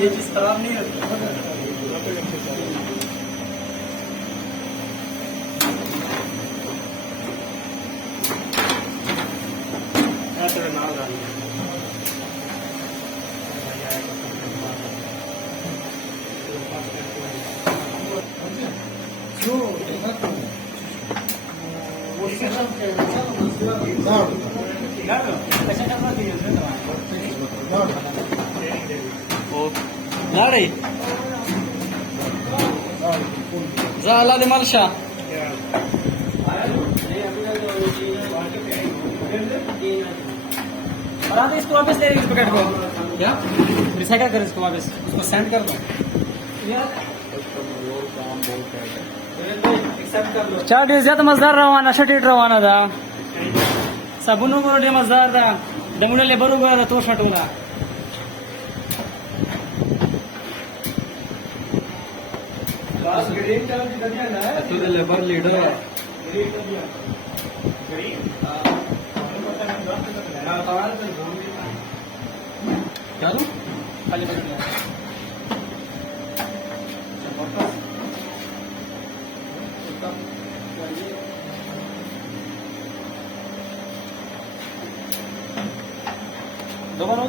ये चीज खराब नहीं होती। गाडी झाला दे मालशा बना दो इसको वापस ले इस पैकेट को। क्या रिसाइकल कर इसको वापस, उसको सेंड कर दो। चार दिवस ज्यादा मजदार रवाना शटीट रवाना था सबून बरोडे मजदार था दंगुडले बरोबर तो शटूंगा लेबर लीडर चलो खाली दोबारा